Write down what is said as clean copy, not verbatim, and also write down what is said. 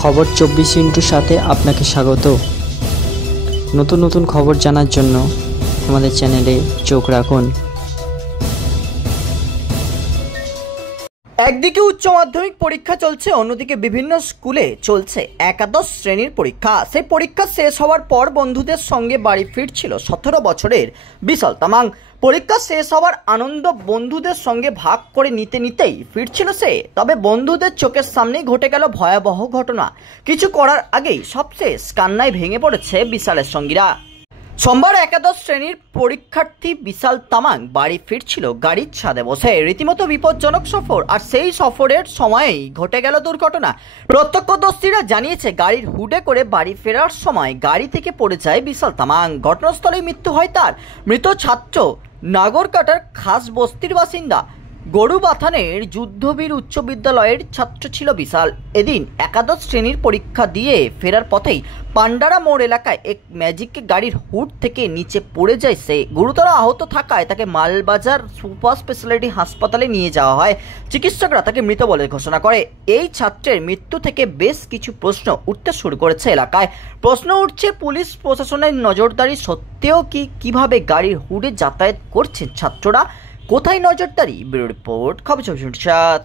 খবর 24 সাথে আপনাকে স্বাগত। নতুন নতুন খবর জানার জন্য আমাদের চ্যানেলে চোখ রাখুন। একদিকে উচ্চ মাধ্যমিক পরীক্ষা চলছে, অন্যদিকে বিভিন্ন স্কুলে চলছে একাদশ শ্রেণীর পরীক্ষা। সেই পরীক্ষা শেষ হওয়ার পর বন্ধুদের সঙ্গে বাড়ি ফিরছিল 17 বছরের বিশাল তামাং। পরীক্ষা শেষ হওয়ার আনন্দ বন্ধুদের সঙ্গে ভাগ করে নিতেই ফিরছিল সে। তবে বন্ধুদের চোখের সামনেই ঘটে গেল ভয়াবহ ঘটনা। কিছু করার আগেই সবশেষ কান্নায় ভেঙে পড়েছে বিশালের সঙ্গীরা। সোমবার একাদশ শ্রেণীর পরীক্ষার্থী বিশাল তামাং বাড়ি ফিরছিল গাড়ির ছাদে বসে। রীতিমতো বিপজ্জনক সফর, আর সেই সফরের সময়েই ঘটে গেল দুর্ঘটনা। প্রত্যক্ষদর্শীরা জানিয়েছে, গাড়ির হুডে করে বাড়ি ফেরার সময় গাড়ি থেকে পড়ে যায় বিশাল তামাং। ঘটনাস্থলেই মৃত্যু হয় তার। মৃত ছাত্র নাগরকাটার খাস বস্তির বাসিন্দা। গরুবাথানের যুদ্ধবীর উচ্চ বিদ্যালয়ের ছাত্র ছিল বিশাল। এদিন একাদশ শ্রেণীর পরীক্ষা দিয়ে ফেরার পথেই পান্ডারা মোড় এলাকায় এক ম্যাজিকে গাড়ির হুড থেকে নিচে পড়ে যায় সে। গুরুতর আহত থাকায় তাকে মালবাজার সুপার স্পেশালিটি হাসপাতালে নিয়ে যাওয়া হয়। চিকিৎসকরা তাকে মৃত বলে ঘোষণা করে। এই ছাত্রের মৃত্যু থেকে বেশ কিছু প্রশ্ন উঠতে শুরু করেছে এলাকায়। প্রশ্ন উঠছে, পুলিশ প্রশাসনের নজরদারি সত্ত্বেও কিভাবে গাড়ির হুডে যাতায়াত করছেন ছাত্ররা? কোথায় নজরদারি? ব্যুরো রিপোর্ট, খবর 24।